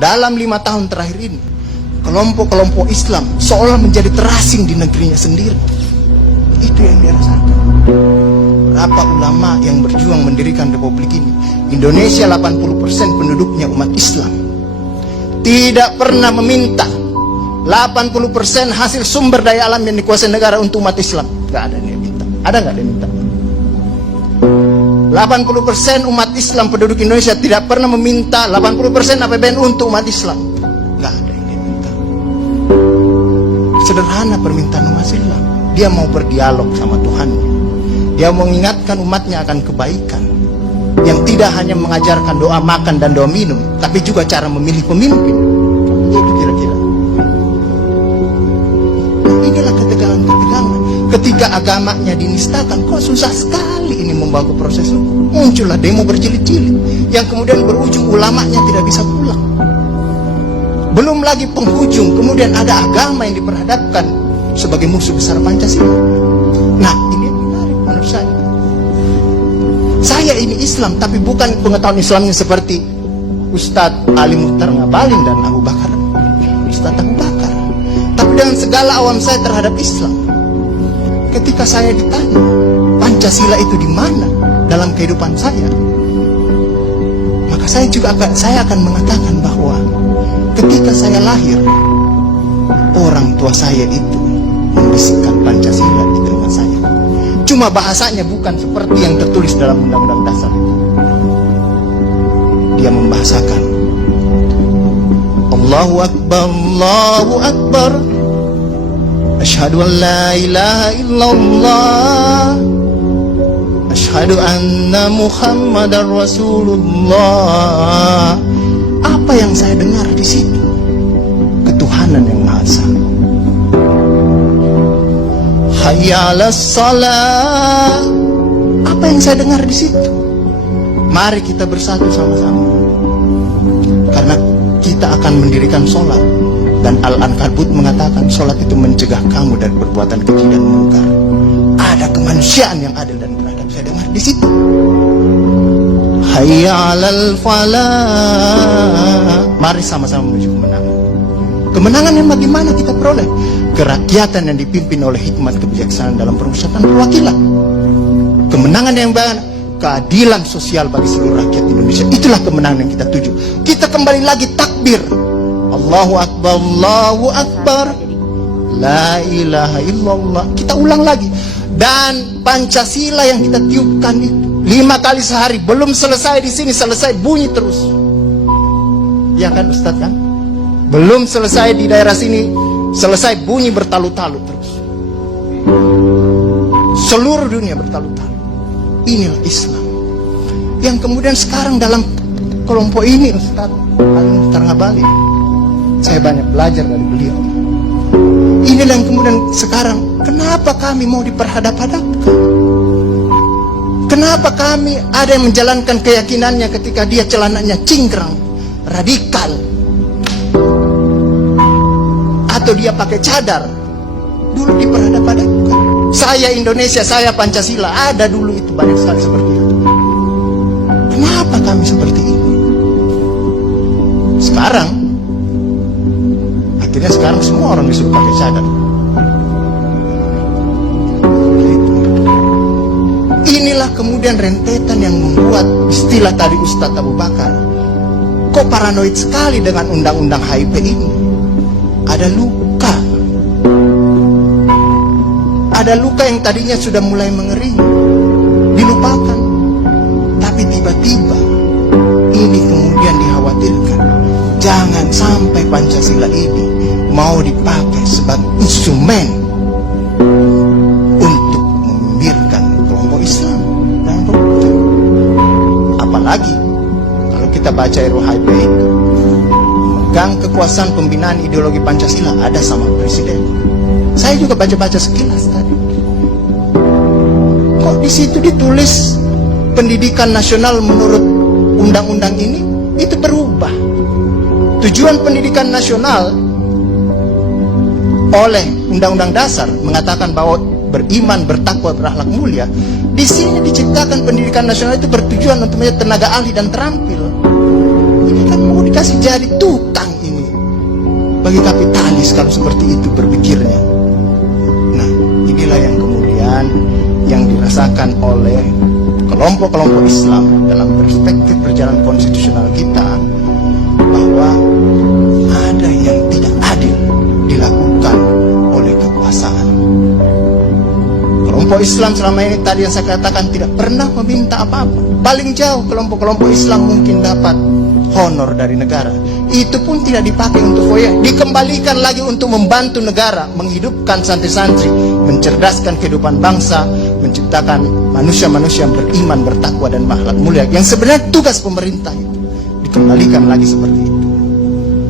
dalam 5 tahun terakhir ini, kelompok-kelompok Islam seolah menjadi terasing di negerinya sendiri. Itu yang dia rasakan. Berapa ulama yang berjuang mendirikan republik ini? Indonesia 80% penduduknya umat Islam. Tidak pernah meminta 80% hasil sumber daya alam yang dikuasai negara untuk umat Islam. Gak ada yang minta. Ada gak yang minta? 80% umat Islam penduduk Indonesia tidak pernah meminta 80% APBN untuk umat Islam. Gak ada yang dia minta. Sederhana permintaan umat Islam. Dia mau berdialog sama Tuhannya. Dia mengingatkan umatnya akan kebaikan, yang tidak hanya mengajarkan doa makan dan doa minum, tapi juga cara memilih pemimpin. Itu kira-kira. Inilah ketegangan-ketegangan. Ketika agamanya dinistakan, kok susah sekali ini membawa ke proses hukum. Muncullah demo berjilid-jilid, yang kemudian berujung ulamanya tidak bisa pulang. Belum lagi penghujung, kemudian ada agama yang diperhadapkan sebagai musuh besar Pancasila. Nah, ini yang menarik menurut saya. Saya ini Islam, tapi bukan pengetahuan Islamnya seperti Ustadz Ali Muhtar Ngabalin dan Abu Bakar, Ustadz Abu Bakar. Tapi dengan segala awam saya terhadap Islam, ketika saya ditanya Pancasila itu di mana dalam kehidupan saya, maka saya akan mengatakan bahwa ketika saya lahir, orang tua saya itu membisikkan Pancasila di telinga saya. Cuma bahasanya bukan seperti yang tertulis dalam Undang-Undang Dasar. Dia membahasakan Allahu Akbar, Allahu Akbar, Asyhadu an la ilaha illallah, Asyhadu anna Muhammadar Rasulullah. Apa yang saya dengar di situ? Ketuhanan yang Maha Esa. Hayya 'alas shalah. Apa yang saya dengar di situ? Mari kita bersatu sama-sama, karena kita akan mendirikan sholat. Dan Al-Ankabut mengatakan sholat itu mencegah kamu dari perbuatan keji dan mungkar. Ada kemanusiaan yang adil dan beradab. Saya dengar di situ. Hayya 'alal falah. Mari sama-sama menuju kemenangan. Kemenangan yang bagaimana kita peroleh? Kerakyatan yang dipimpin oleh hikmat kebijaksanaan dalam permusyawaratan perwakilan. Kemenangan yang bagaimana? Keadilan sosial bagi seluruh rakyat Indonesia. Itulah kemenangan yang kita tuju. Kita kembali lagi takbir. Allahu Akbar, Allahu Akbar, la ilaha illallah. Kita ulang lagi. Dan Pancasila yang kita tiupkan itu 5 kali sehari, belum selesai di sini, selesai bunyi terus. Ya kan Ustadz kan? Belum selesai di daerah sini, selesai bunyi bertalu-talu terus. Seluruh dunia bertalu-talu. Inilah Islam. Yang kemudian sekarang dalam kelompok ini Ustadz Ali Muhtar Ngabalin, saya banyak belajar dari beliau. Inilah yang kemudian sekarang, kenapa kami mau diperhadap-hadapkan? Kenapa kami ada yang menjalankan keyakinannya ketika dia celananya cingkrang, radikal, atau dia pakai cadar, dulu diperhadap-hadapkan. Saya Indonesia, saya Pancasila, ada dulu itu banyak sekali seperti itu. Kenapa kami seperti ini? Sekarang, akhirnya sekarang semua orang disuruh pakai cadar. Inilah kemudian rentetan yang membuat istilah tadi Ustadz Abu Bakar, kok paranoid sekali dengan undang-undang HIP ini. Ada luka. Ada luka yang tadinya sudah mulai mengering, dilupakan. Tapi tiba-tiba ini kemudian dikhawatirkan, jangan sampai Pancasila ini mau dipakai sebagai instrumen untuk membibirkan kelompok Islam dan kelompok. Apalagi kalau kita baca RUHP itu, memegang kekuasaan pembinaan ideologi Pancasila ada sama presiden. Saya juga baca-baca sekilas tadi. Kok di situ ditulis pendidikan nasional menurut undang-undang ini itu berubah. Tujuan pendidikan nasional oleh Undang-Undang Dasar mengatakan bahwa beriman, bertakwa, berakhlak mulia. Di sini diciptakan pendidikan nasional itu bertujuan untuk menjadi tenaga ahli dan terampil. Ini kan mau dikasih jadi tukang. bagi kapitalis kalau seperti itu berpikirnya. Nah, inilah yang kemudian yang dirasakan oleh kelompok-kelompok Islam dalam perspektif perjalanan konstitusional kita, bahwa ada yang tidak adil dilakukan oleh kekuasaan. Kelompok Islam selama ini tadi yang saya katakan tidak pernah meminta apa-apa. Paling jauh kelompok-kelompok Islam mungkin dapat honor dari negara. Itu pun tidak dipakai untuk foya, dikembalikan lagi untuk membantu negara, menghidupkan santri-santri, mencerdaskan kehidupan bangsa, menciptakan manusia-manusia yang beriman, bertakwa dan akhlak mulia. Yang sebenarnya tugas pemerintah itu dikembalikan lagi seperti itu.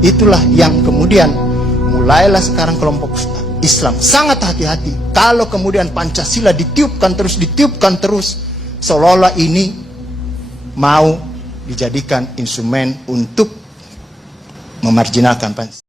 Itulah yang kemudian mulailah sekarang kelompok Islam sangat hati-hati kalau kemudian Pancasila ditiupkan terus, seolah-olah ini mau dijadikan instrumen untuk memarjinalkan Pancasila.